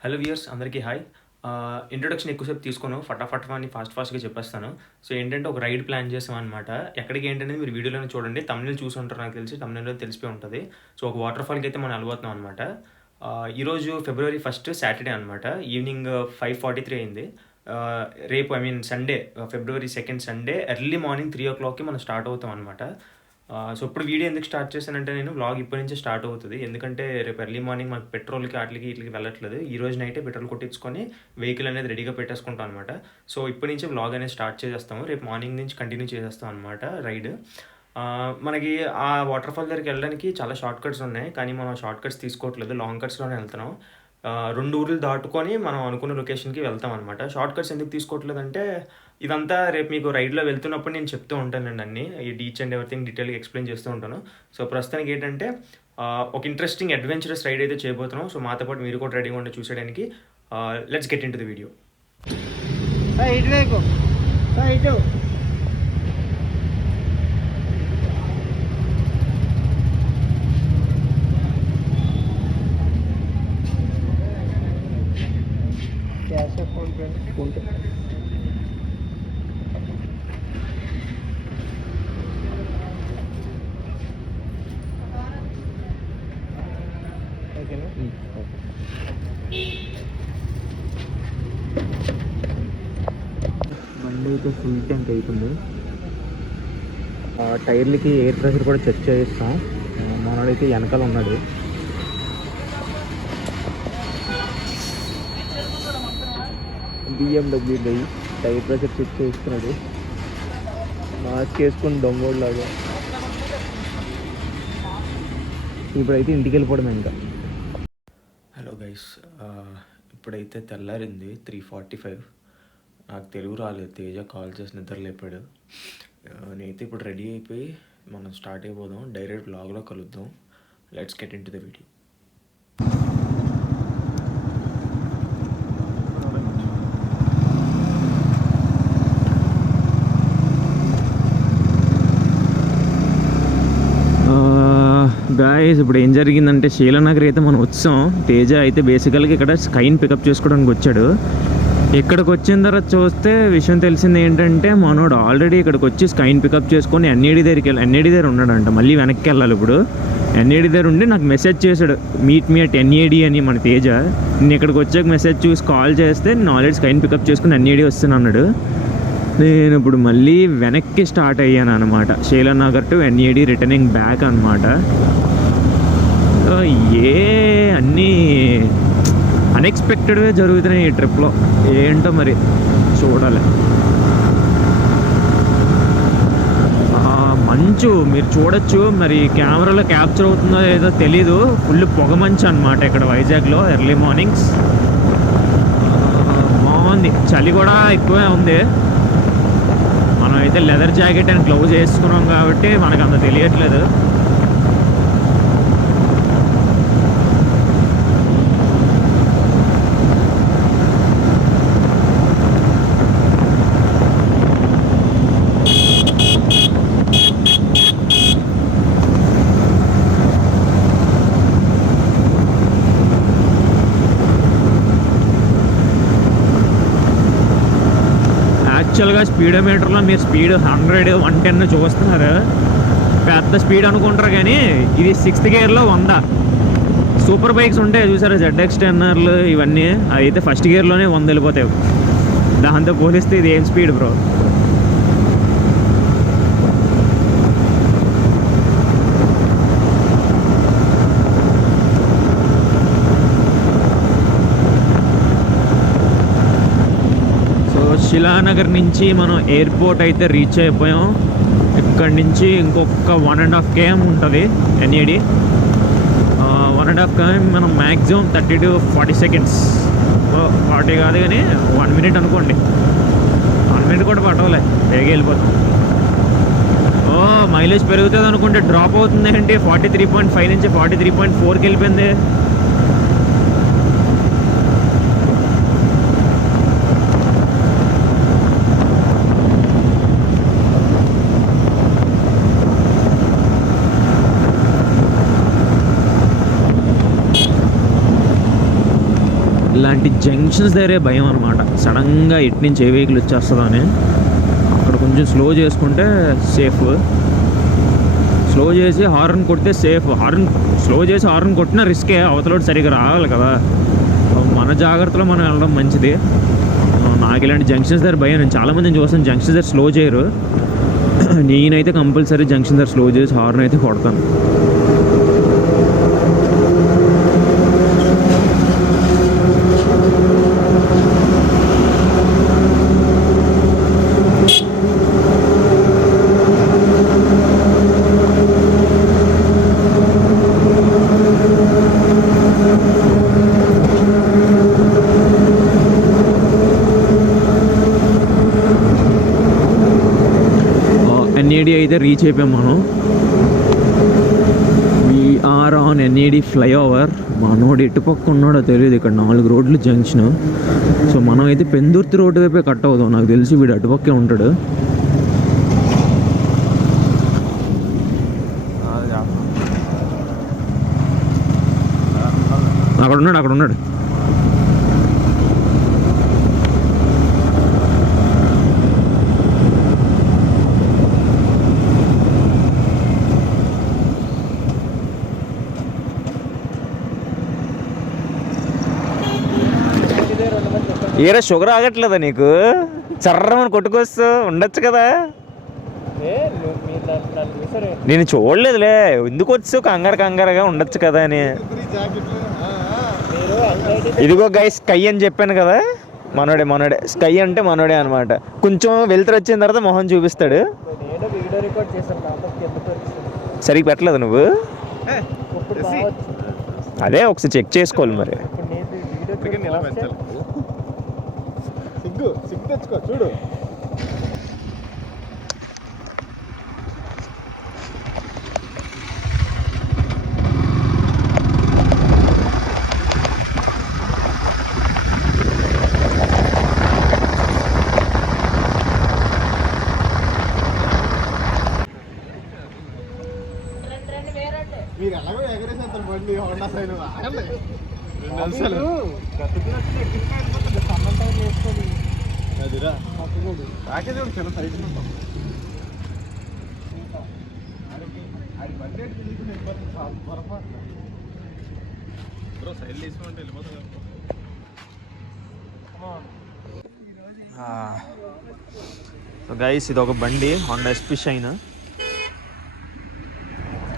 Hello viewers అందరికీ hi. Introduction ఎక్కువసేపు తీసుకోను. ఫటాఫట్ అని ఫాస్ట్‌గా చెప్పేస్తాను. సో, ఏంటంటే ఒక రైడ్ ప్లాన్ చేసామనమాట. ఎక్కడికి ఏంటనేది మీరు వీడియోలోనే చూడండి. థంబ్‌నెయిల్ చూసి ఉంటారు నాకు తెలిసి. థంబ్‌నెయిల్‌లో తెలిసిపోయి ఉంటది. సో, ఒక వాటర్ ఫాల్‌కైతే మనం ఎళ్ళబోతున్నాం అనమాట. ఈరోజు ఫిబ్రవరి 1 సాటర్‌డే అనమాట. ఈవినింగ్ 5:43 అయింది. రేపు సండే ఫిబ్రవరి 2 సండే ఎర్లీ మార్నింగ్ 3:00కి మనం స్టార్ట్ అవుతాం అనమాట. సో, ఇప్పుడు వీడియో ఎందుకు స్టార్ట్ చేశానంటే నేను వ్లాగ్ ఇప్పటి నుంచే స్టార్ట్ అవుతది. ఎందుకంటే రేపు ఎర్లీ మార్నింగ్ మనకు పెట్రోల్‌కి ఆటిలకి ఈటిలకి వెళ్ళట్లేదు. ఈ రోజు నైటే పెట్రోల్ కొట్టించుకొని వెహికల్ అనేది రెడీగా పెట్టేసుకుంటాం అనమాట. సో, ఇప్పటి నుంచే వ్లాగ్ అనేది స్టార్ట్ చేసేస్తాము. రేపు మార్నింగ్ నుంచి కంటిన్యూ చేసేస్తాం అనమాట రైడ్. మనకి ఆ వాటర్ ఫాల్ దగ్గరికి వెళ్ళడానికి చాలా షార్ట్ కట్స్ ఉన్నాయి. కానీ మనం షార్ట్ కట్స్ తీసుకోవట్లేదు. లాంగ్ కట్స్‌లోనే వెళ్తున్నాం. 2 ఊర్లు దాటుకొని మనం అనుకున్న లొకేషన్‌కి వెళ్తాం అనమాట. షార్ట్ కట్స్ ఎందుకు తీసుకోవట్లేదంటే ఇదంతా రేపు మీకు రైడ్‌లో వెళ్తున్నప్పుడు నేను చెప్తూ ఉంటానండి అన్నీ. ఈచ్ అండ్ ఎవ్రీథింగ్ డీటెయిల్‌గా ఎక్స్‌ప్లెయిన్ చేస్తూ ఉంటాను. సో, ప్రస్తుతానికి ఏంటంటే ఒక ఇంట్రెస్టింగ్ అడ్వెంచరస్ రైడ్ అయితే చేయబోతున్నాం. సో, మాతో పాటు మీరు కూడా రెడీగా ఉండి చూసేయడానికి. Let's get into the video. ఇటువైపు ఇటు క్యాష్ ఫోన్ పే ఓకేనా. బండి అయితే ఫుల్ ట్యాంక్ అవుతుంది. టైర్లకి ఎయిర్ ప్రెషర్ కూడా చెక్ చేయిస్తాం. మనోడైతే వెనకాల ఉన్నాడు. BMW by tyre pressure check చేస్తున్నాడు. మాస్క్ వేసుకుని దొంగోళ్ళలాగా. ఇప్పుడైతే ఇంటికి వెళ్ళిపోవడం ఇంకా. హలో గైస్, ఇప్పుడైతే తెల్లారింది 3:45. నాకు తెలుగు రాలేదు. తేజ కాల్ చేసి నిద్ర లేపాడు. నేనైతే ఇప్పుడు రెడీ అయిపోయి మనం స్టార్ట్ అయిపోదాం. డైరెక్ట్ వ్లాగ్లో కలుద్దాం. Let's get in to the video. Guys, ఇప్పుడు ఏం జరిగిందంటే శీలానగర్ అయితే మనం వచ్చాం. తేజ అయితే బేసికల్గా ఇక్కడ స్కైని పికప్ చేసుకోవడానికి వచ్చాడు. ఇక్కడికి వచ్చిన తర్వాత చూస్తే విషయం తెలిసింది ఏంటంటే మనోడు ఆల్రెడీ ఇక్కడికి వచ్చి స్కైని పికప్ చేసుకొని ఎన్ఏడి దగ్గర ఉన్నాడంట. మళ్ళీ వెనక్కి వెళ్ళాలి. ఇప్పుడు ఎన్ఏడి దగ్గర ఉండి నాకు మెసేజ్ చేశాడు, మీట్ మీ అట్ ఎన్ఏడి అని. మన తేజ నేను ఇక్కడికి వచ్చాక మెసేజ్ చూసి కాల్ చేస్తే నేను ఆల్రెడీ స్కైని పికప్ చేసుకుని ఎన్ఏడి వస్తాను అన్నాడు. నేను ఇప్పుడు మళ్ళీ వెనక్కి స్టార్ట్ అయ్యాను అనమాట. Sheela Nagar to NAD returning back అనమాట. అన్నీ అన్ఎక్స్పెక్టెడ్గా జరుగుతున్నాయి ఈ ట్రిప్లో. ఏంటో మరి చూడాలి. మంచు మీరు చూడొచ్చు, మరి కెమెరాలో క్యాప్చర్ అవుతుందో లేదో తెలీదు. ఫుల్ పొగమంచు అనమాట ఇక్కడ వైజాగ్లో ఎర్లీ మార్నింగ్స్. బాగుంది. చలి కూడా ఎక్కువే ఉంది. మనం అయితే లెదర్ జాకెట్ అండ్ గ్లౌజ్ వేసుకున్నాం కాబట్టి మనకు అంత తెలియట్లేదు. యాక్చువల్గా స్పీడోమీటర్లో మీరు స్పీడ్ 100, 110 చూస్తున్నారు. పెద్ద స్పీడ్ అనుకుంటారు కానీ ఇది 6th గేర్లో 100. సూపర్ బైక్స్ ఉంటాయి చూసారా, ZX10Rలు ఇవన్నీ, అయితే ఫస్ట్ గేర్లోనే 100 వెళ్ళిపోతాయి. దాంతో పోలిస్తే ఇది ఏం స్పీడ్ బ్రో. శిలానగర్ నుంచి మనం ఎయిర్పోర్ట్ అయితే రీచ్ అయిపోయాం. ఇక్కడి నుంచి ఇంకొక 1.5 km ఉంటుంది ఎన్ఏడి. 1.5 km మనం మ్యాక్సిమం 30 to 40 seconds. 40 కాదు కానీ 1 minute అనుకోండి. 1 minute కూడా పట్టవలే, వేగే వెళ్ళిపోతాం. మైలేజ్ పెరుగుతుంది అనుకుంటే డ్రాప్ అవుతుంది అంటే 43.5 నుంచి 43.4కి వెళ్ళిపోయింది. ఇలాంటి జంక్షన్స్ దగ్గరే భయం అనమాట. సడన్గా ఇటు నుంచి ఏ వెహికల్ వచ్చేస్తుందని. అక్కడ కొంచెం స్లో చేసుకుంటే సేఫ్. స్లో చేసి హార్న్ కొడితే సేఫ్. స్లో చేసి హార్న్ కొట్టినా రిస్కే, అవతలోటి సరిగ్గా రావాలి కదా. మన జాగ్రత్తలో మనం వెళ్ళడం మంచిది. నాకు ఇలాంటి జంక్షన్స్ దగ్గర భయం. నేను చాలామందిని చూస్తాను జంక్షన్స్ దగ్గర స్లో చేయరు. నేనైతే కంపల్సరీ జంక్షన్ దగ్గర స్లో చేసి హార్న్ అయితే కొడతాను. ఎన్ఏడి అయితే రీచ్ అయిపోయాం మనం. We're on NAD flyover. మనోడు ఎటుపక్క ఉన్నాడో తెలియదు. ఇక్కడ 4 రోడ్లు జంక్షన్. సో మనం అయితే పెందుర్తి రోడ్డు వైపే కట్ అవుతాం. నాకు తెలిసి వీడు అటుపక్కే ఉంటాడు. అక్కడ ఉన్నాడు. ఏరా షుగర్ ఆగట్లేదా నీకు? చర్రమని కొట్టుకొస్తూ ఉండొచ్చు కదా. నేను చూడలేదులే, ఎందుకు వచ్చు కంగారుగా ఉండొచ్చు కదా అని. ఇదిగో గైస్ స్కై అని చెప్పాను కదా. మనోడే స్కై అంటే మనోడే అనమాట. కొంచెం వెళ్తురు వచ్చిన తర్వాత మొహం చూపిస్తాడు. సరిగ్గా పెట్టలేదు నువ్వు. అదే ఒకసారి చెక్ చేసుకోవాలి మరి. సిగ్గు తెచ్చుకో చూడు. మీరు ఎలాగో ఎగరేసేంత బండి హోండా సైన్ ఆగండి. 2 నిమిషాలు అదిరా ప్యాకేజ్ చిన్న సైజు సైడ్ తీసుకుంటే వెళ్ళిపోతుంది. సో గైస్ ఇది ఒక బండి హోండా ఎస్పీ షైన్.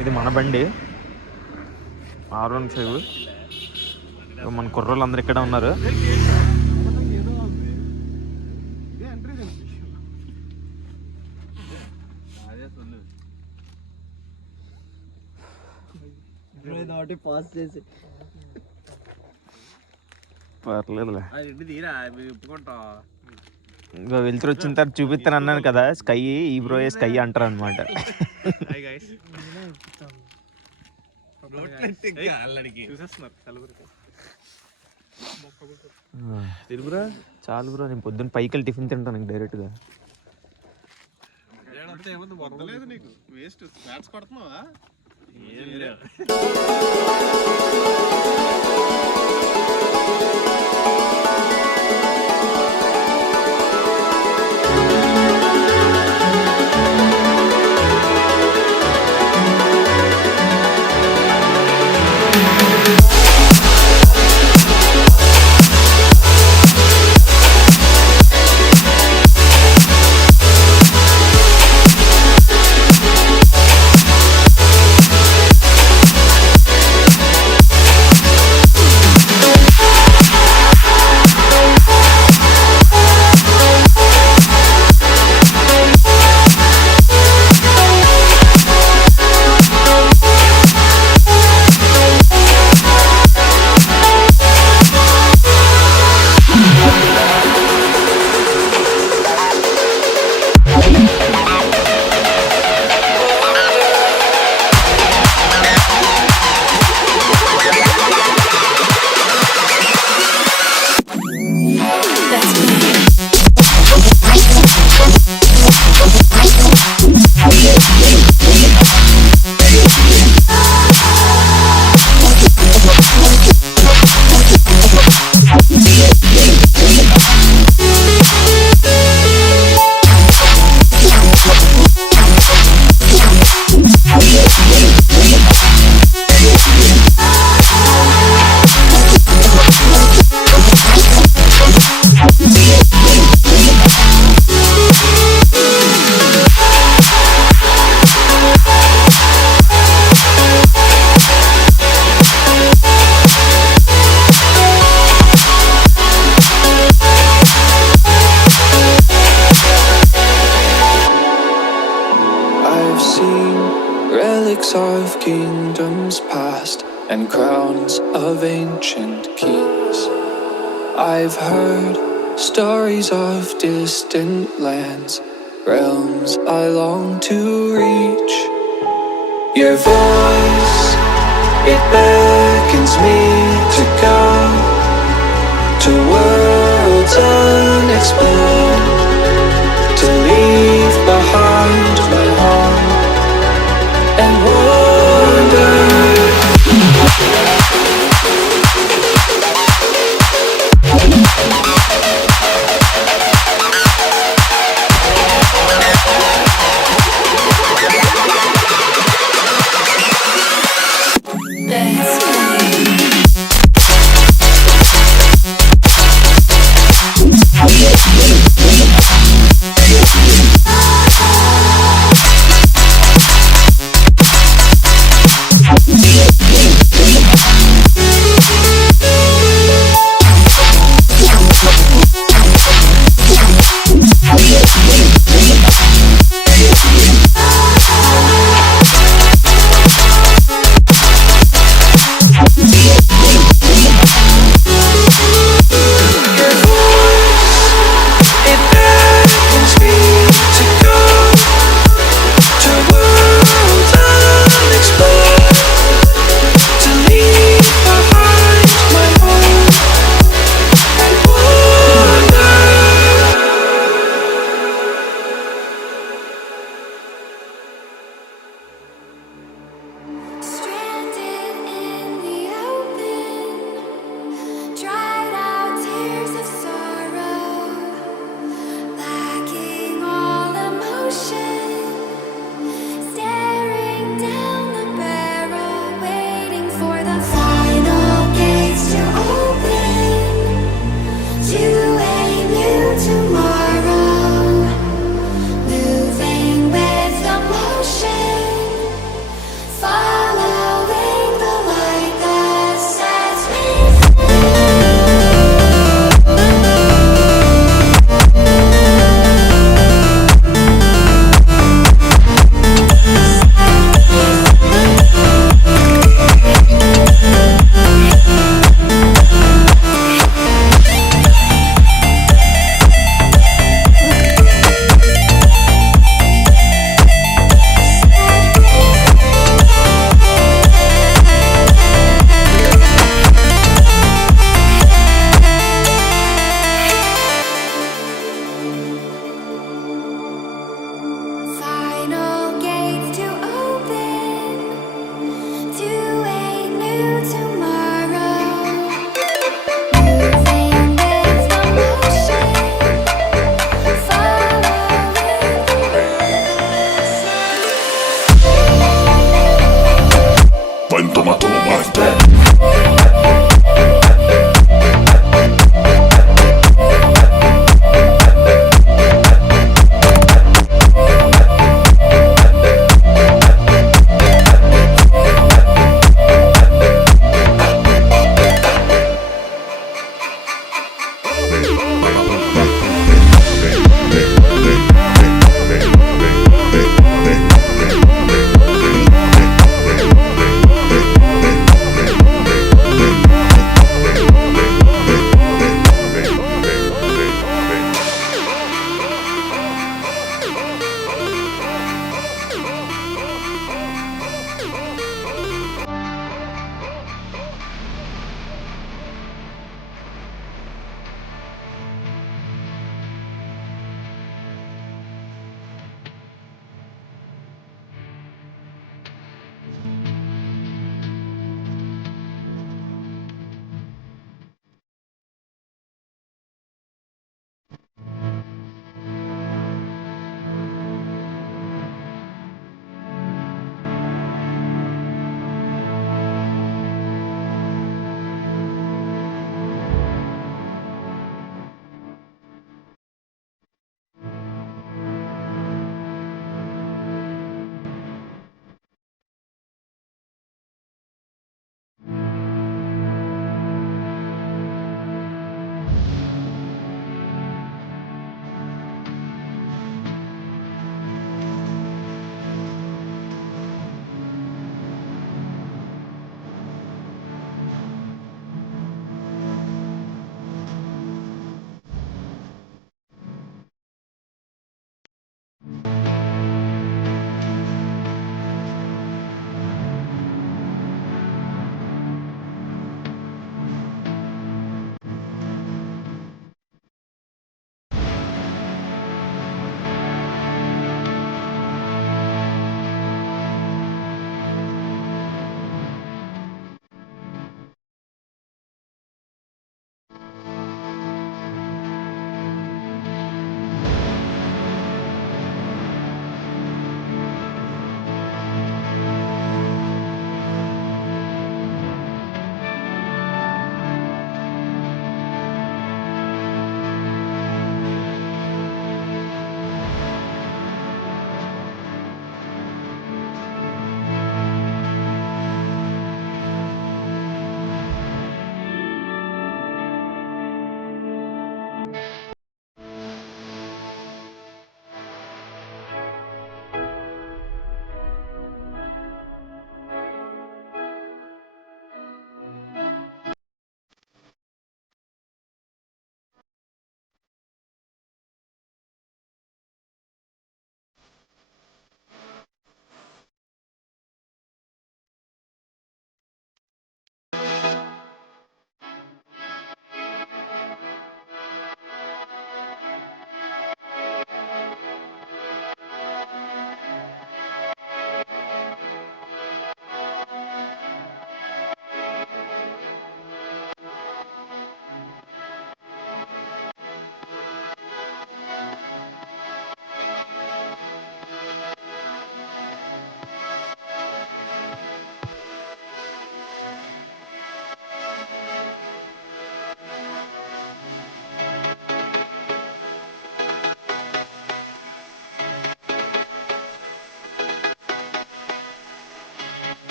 ఇది మన బండి R15. మన కుర్రోళ్ళు అందరు ఇక్కడ ఉన్నారు. పర్లేదులే, ఇంకా వెళ్తురు వచ్చిన తర్వాత చూపిస్తాను అన్నాను కదా. స్కై ఈ బ్రోయే స్కై అంటారు అనమాట. తిరుగురా చాలు బ్రో. నేను పొద్దున్న పైకి వెళ్ళి టిఫిన్ తింటాను డైరెక్ట్గా. నీకు వేస్ట్ స్నాక్స్ కొడుతున్నావా? of kingdoms past and crowns of ancient kings. I've heard stories of distant lands, realms I long to reach. Your voice, it beckons me to go to worlds unexplored, to leave behind my home and wander. Let's play.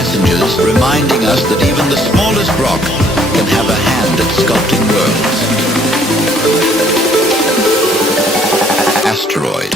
messengers reminding us that even the smallest rock can have a hand at sculpting worlds. Asteroid.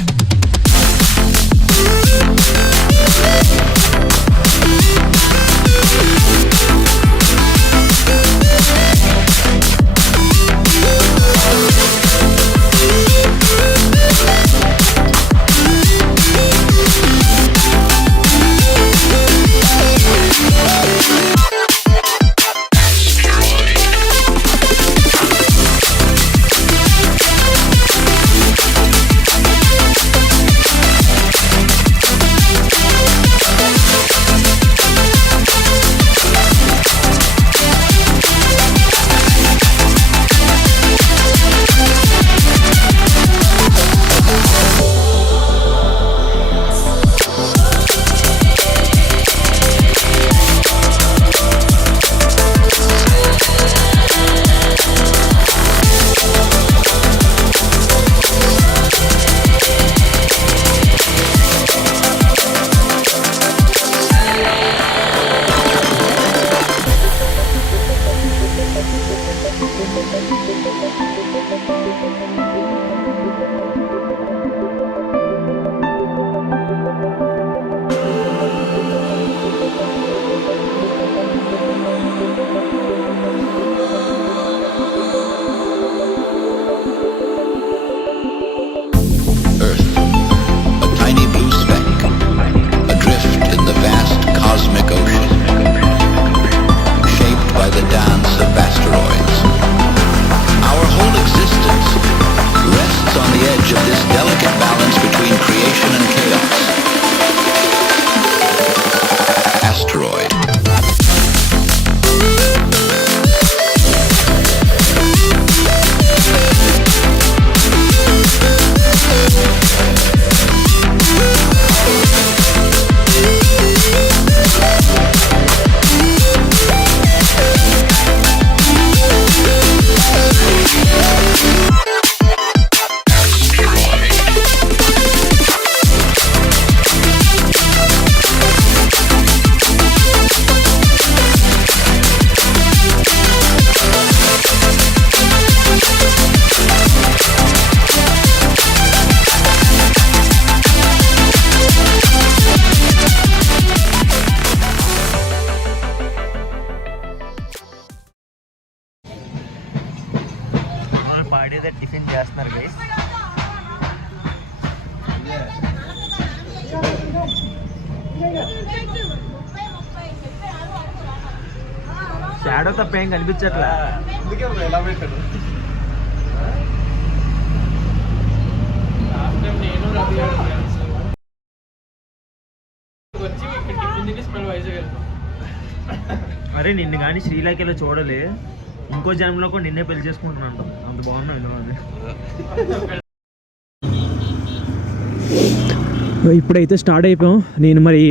Tiffin చేస్తున్నారు guys. Shadow తప్ప ఏం కనిపించట్లా. అందుకే ఎలా పెట్టాడు అరే నిన్ను కానీ శ్రీలంకలో చూడలే, ఇంకో జన్మలో కూడా నిన్నే పెళ్లి చేసుకుంటున్నాను. అంత బాగున్నావు. ఇప్పుడైతే స్టార్ట్ అయిపోయాం. నేను మరి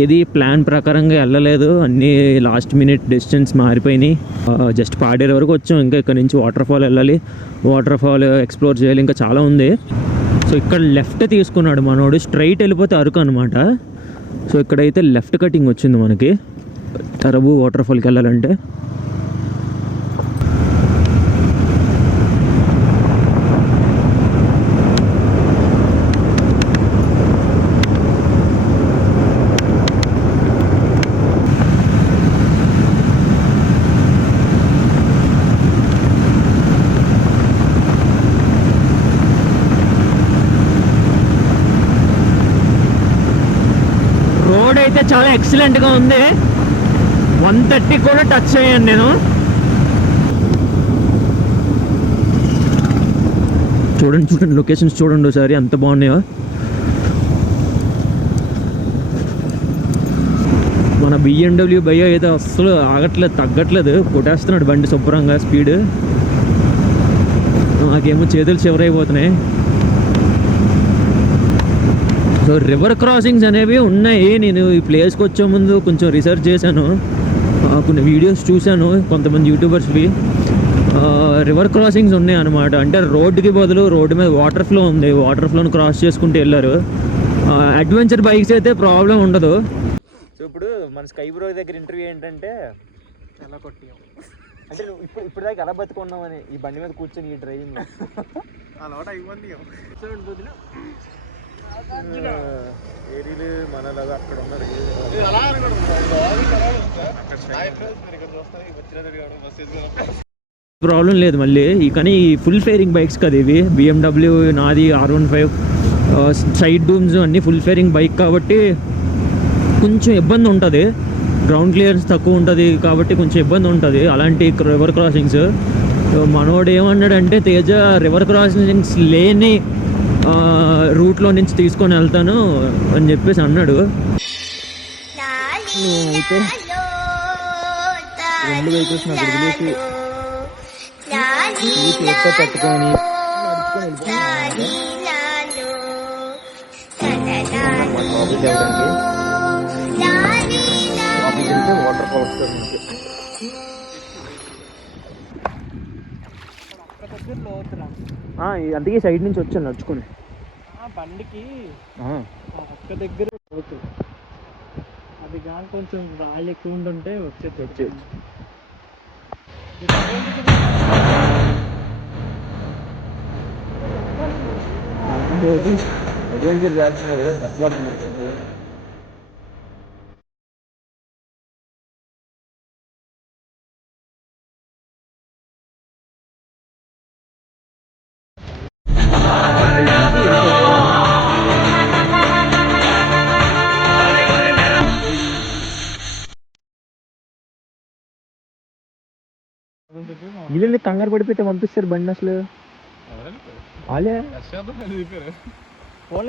ఏది ప్లాన్ ప్రకారంగా వెళ్ళలేదు, అన్నీ లాస్ట్ మినిట్ డెసిషన్స్ మారిపోయినాయి. జస్ట్ పాడేరు వరకు వచ్చాం. ఇంకా ఇక్కడ నుంచి వాటర్ ఫాల్ వెళ్ళాలి, వాటర్ ఫాల్ ఎక్స్ప్లోర్ చేయాలి, ఇంకా చాలా ఉంది. సో ఇక్కడ లెఫ్ట్ తీసుకున్నాడు మనోడు, స్ట్రైట్ వెళ్ళిపోతే అరకు అనమాట. సో ఇక్కడైతే లెఫ్ట్ కటింగ్ వచ్చింది మనకి తరబు వాటర్ ఫాల్కి వెళ్ళాలంటే. రోడ్ అయితే చాలా ఎక్సలెంట్గా ఉంది. 130 కూడా టచ్ అయ్యాను నేను. చూడండి చూడండి లొకేషన్స్ చూడండి ఒకసారి ఎంత బాగున్నాయో. మన BMW భయ్య అయితే అస్సలు ఆగట్లేదు, తగ్గట్లేదు, కొట్టేస్తున్నాడు బండి శుభ్రంగా స్పీడ్. నాకేమో చేతులు చివరైపోతున్నాయి. సో రివర్ క్రాసింగ్స్ అనేవి ఉన్నాయి. నేను ఈ ప్లేస్కి వచ్చే ముందు కొంచెం రీసెర్చ్ చేశాను, కొన్ని వీడియోస్ చూశాను కొంతమంది యూట్యూబర్స్వి. రివర్ క్రాసింగ్స్ ఉన్నాయి అనమాట. అంటే రోడ్డుకి బదులు రోడ్డు మీద వాటర్ ఫ్లో ఉంది, వాటర్ ఫ్లోని క్రాస్ చేసుకుంటూ వెళ్ళారు. అడ్వెంచర్ బైక్స్ అయితే ప్రాబ్లం ఉండదు. సో ఇప్పుడు మన స్కై బ్రో దగ్గర ఇంటర్వ్యూ ఏంటంటే ఎలా కొట్టాం అంటే నువ్వు ఇప్పుడు దాకా ఎలా బతుకున్నామని ఈ బండి మీద కూర్చొని ఈ డ్రైవింగ్ అలవాటు అయిపోయింది ఏరీలు మనలాగా అక్కడ ఉన్నారు. అలా అనుకోండి ప్రాబ్లం లేదు మళ్ళీ కానీ ఫుల్ ఫేరింగ్ బైక్స్ కదా ఇవి. BMW నాది R15 సైడ్ డూమ్స్ అన్నీ ఫుల్ ఫేరింగ్ బైక్ కాబట్టి కొంచెం ఇబ్బంది ఉంటుంది. గ్రౌండ్ క్లియరెన్స్ తక్కువ ఉంటుంది కాబట్టి కొంచెం ఇబ్బంది ఉంటుంది అలాంటి రివర్ క్రాసింగ్స్. మనోడు ఏమన్నాడంటే తేజ రివర్ క్రాసింగ్స్ లేని రూట్లో నుంచి తీసుకొని వెళ్తాను అని చెప్పేసి అన్నాడు. అయితే రెండు వెహికల్స్ నాకు వదిలేసి చేత్తో పట్టుకొని వాటర్ ఫాల్ వస్తుంది. అందుకే సైడ్ నుంచి వచ్చాను నడుచుకొని. బండికి పక్క దగ్గర పోతుంది అది కానీ కొంచెం రాళ్ళు ఎక్కువ ఉంటుంటే వచ్చేది. అడ్వెంచర్ చేస్తున్నారు కదా. వీళ్ళని కంగారు పడిపోతే పంపిస్తారు బండి అసలు. వాళ్ళే